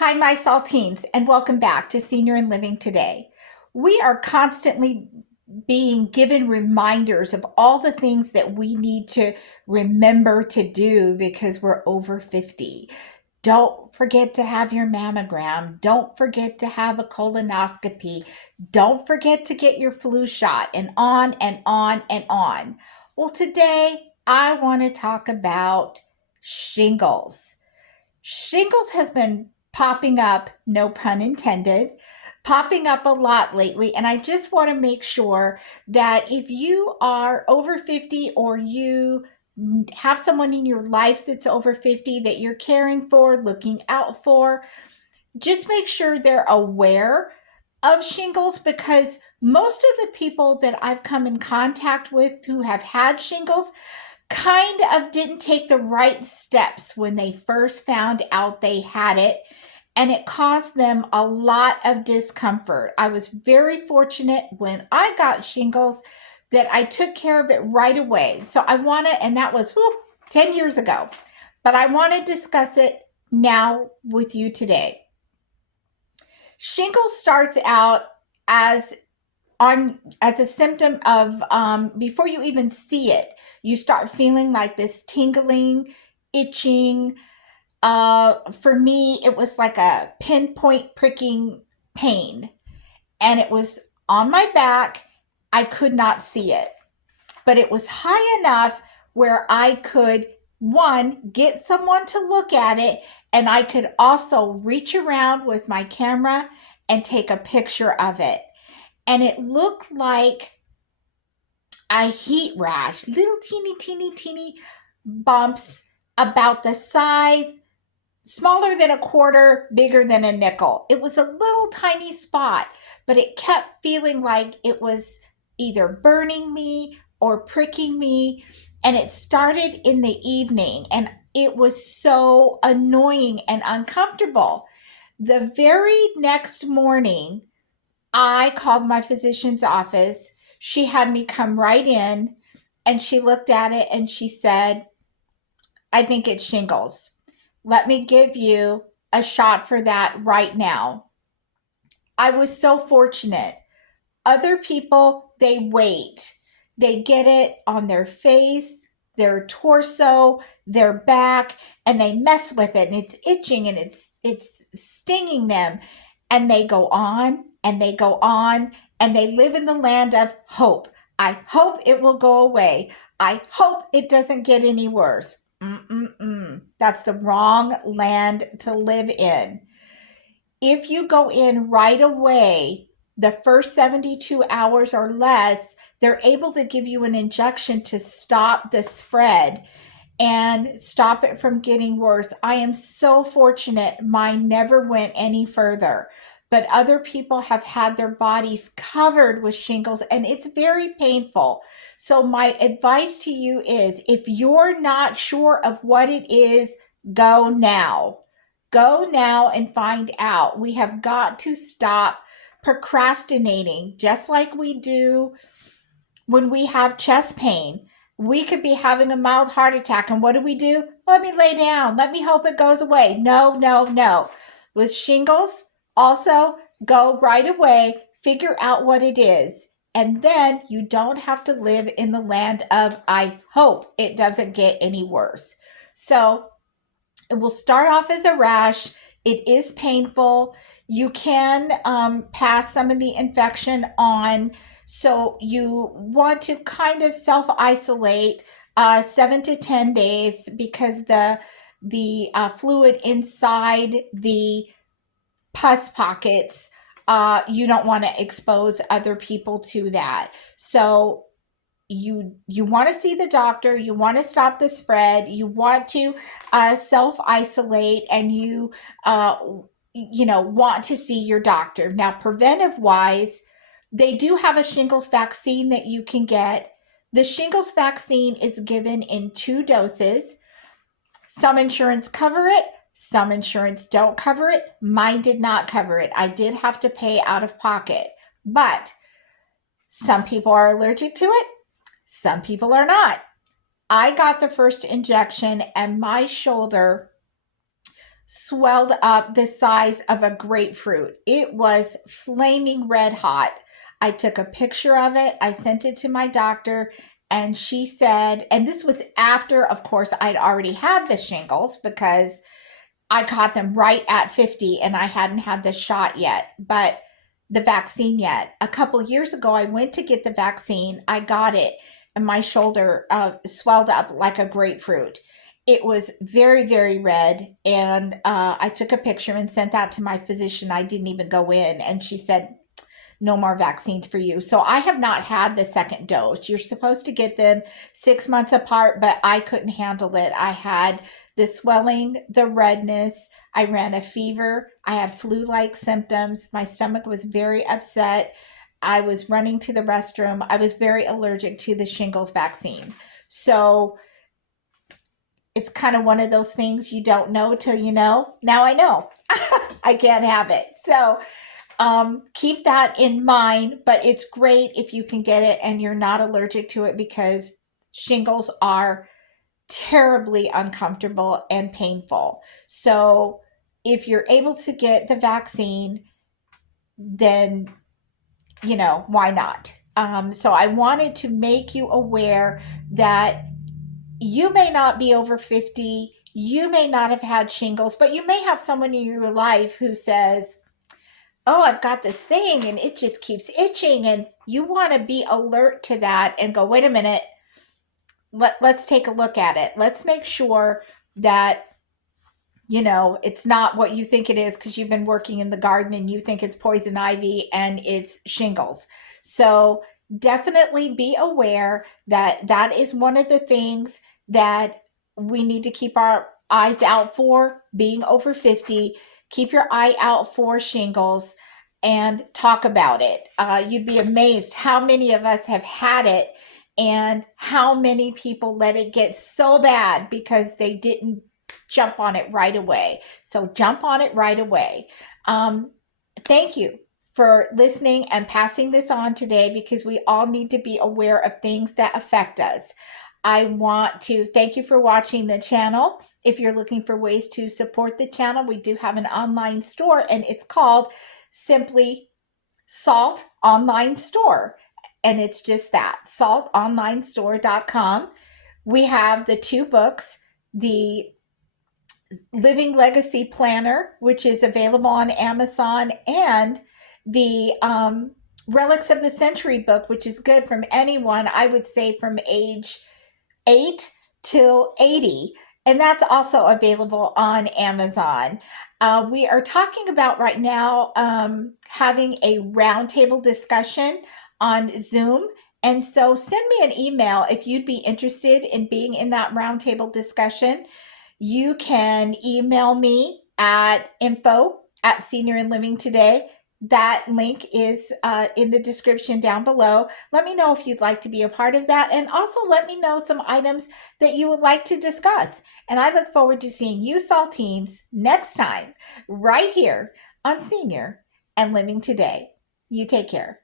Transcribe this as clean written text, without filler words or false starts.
Hi, my saltines, and welcome back to Senior and Living Today. We are constantly being given reminders of all the things that we need to remember to do because we're over 50. Don't forget to have your mammogram. Don't forget to have a colonoscopy. Don't forget to get your flu shot, and on and on and on. Well, today I want to talk about shingles. Shingles has been popping up, no pun intended, popping up a lot lately. And I just want to make sure that if you are over 50 or you have someone in your life that's over 50 that you're caring for, looking out for, just make sure they're aware of shingles because most of the people that I've come in contact with who have had shingles kind of didn't take the right steps when they first found out they had it, and it caused them a lot of discomfort. I was very fortunate when I got shingles that I took care of it right away. So I want to, and that was 10 years ago, but I want to discuss it now with you today. Shingles starts out as as a symptom of before you even see it, you start feeling like this tingling, itching. For me, it was like a pinpoint pricking pain, and it was on my back. I could not see it, but it was high enough where I could, one, get someone to look at it, and I could also reach around with my camera and take a picture of it. And it looked like a heat rash, little teeny bumps about the size, smaller than a quarter, bigger than a nickel. It was a little tiny spot, but it kept feeling like it was either burning me or pricking me. And it started in the evening, and it was so annoying and uncomfortable. The very next morning, I called my physician's office. She had me come right in, and she looked at it and she said, I think it's shingles. Let me give you a shot for that right now. I was so fortunate. Other people, they wait. They get it on their face, their torso, their back, and they mess with it, and it's itching and it's stinging them, and they go on and they go on, and they live in the land of hope. I hope it will go away. I hope it doesn't get any worse. Mm-mm-mm. That's the wrong land to live in. If you go in right away, the first 72 hours or less, they're able to give you an injection to stop the spread and stop it from getting worse. I am so fortunate mine never went any further. But other people have had their bodies covered with shingles, and it's very painful. So, my advice to you is if you're not sure of what it is, go now. Go now and find out. We have got to stop procrastinating, just like we do when we have chest pain. We could be having a mild heart attack, and what do? Let me lay down. Let me hope it goes away. No, no, no. With shingles, also go right away, figure out what it is, and then you don't have to live in the land of I hope it doesn't get any worse. So it will start off as a rash. It is painful. You can pass some of the infection on. So you want to kind of self isolate 7 to 10 days because the fluid inside the pus pockets, you don't want to expose other people to that. So you want to see the doctor, you want to stop the spread, you want to self isolate, and want to see your doctor. Now, preventive wise, they do have a shingles vaccine that you can get. The shingles vaccine is given in 2 doses. Some insurance cover it, some insurance don't cover it. Mine did not cover it. I did have to pay out of pocket, but some people are allergic to it, some people are not. I got the first injection, and my shoulder swelled up the size of a grapefruit. It was flaming red hot. I took a picture of it. I sent it to my doctor, and she said, and this was after, of course, I'd already had the shingles because I caught them right at 50 and I hadn't had the shot yet, but the vaccine yet. A couple years ago, I went to get the vaccine. I got it, and my shoulder swelled up like a grapefruit. It was very, very red. And I took a picture and sent that to my physician. I didn't even go in. And she said, no more vaccines for you. So I have not had the second dose. You're supposed to get them 6 months apart, but I couldn't handle it. I had the swelling, the redness. I ran a fever. I had flu like symptoms. My stomach was very upset. I was running to the restroom. I was very allergic to the shingles vaccine. So it's kind of one of those things you don't know till you know. Now I know I can't have it. So keep that in mind, but it's great if you can get it and you're not allergic to it because shingles are terribly uncomfortable and painful. So if you're able to get the vaccine, then, why not? So I wanted to make you aware that you may not be over 50, you may not have had shingles, but you may have someone in your life who says, oh, I've got this thing and it just keeps itching. And you want to be alert to that and go, wait a minute, let's take a look at it. Let's make sure that, it's not what you think it is because you've been working in the garden and you think it's poison ivy and it's shingles. So definitely be aware that that is one of the things that we need to keep our eyes out for being over 50. Keep your eye out for shingles and talk about it. You'd be amazed how many of us have had it and how many people let it get so bad because they didn't jump on it right away. So jump on it right away. Thank you for listening and passing this on today because we all need to be aware of things that affect us. I want to thank you for watching the channel. If you're looking for ways to support the channel, we do have an online store and it's called Simply Salt Online Store. And it's just that, saltonlinestore.com. We have the two books, the Living Legacy Planner, which is available on Amazon, and the Relics of the Century book, which is good from anyone, I would say from age 8 till 80. And that's also available on Amazon. We are talking about right now having a roundtable discussion on Zoom. And so send me an email if you'd be interested in being in that roundtable discussion. You can email me at info@Senior and Living Today. That link is in the description down below. Let me know if you'd like to be a part of that. And also let me know some items that you would like to discuss. And I look forward to seeing you Saltines next time right here on Senior and Living Today. You take care.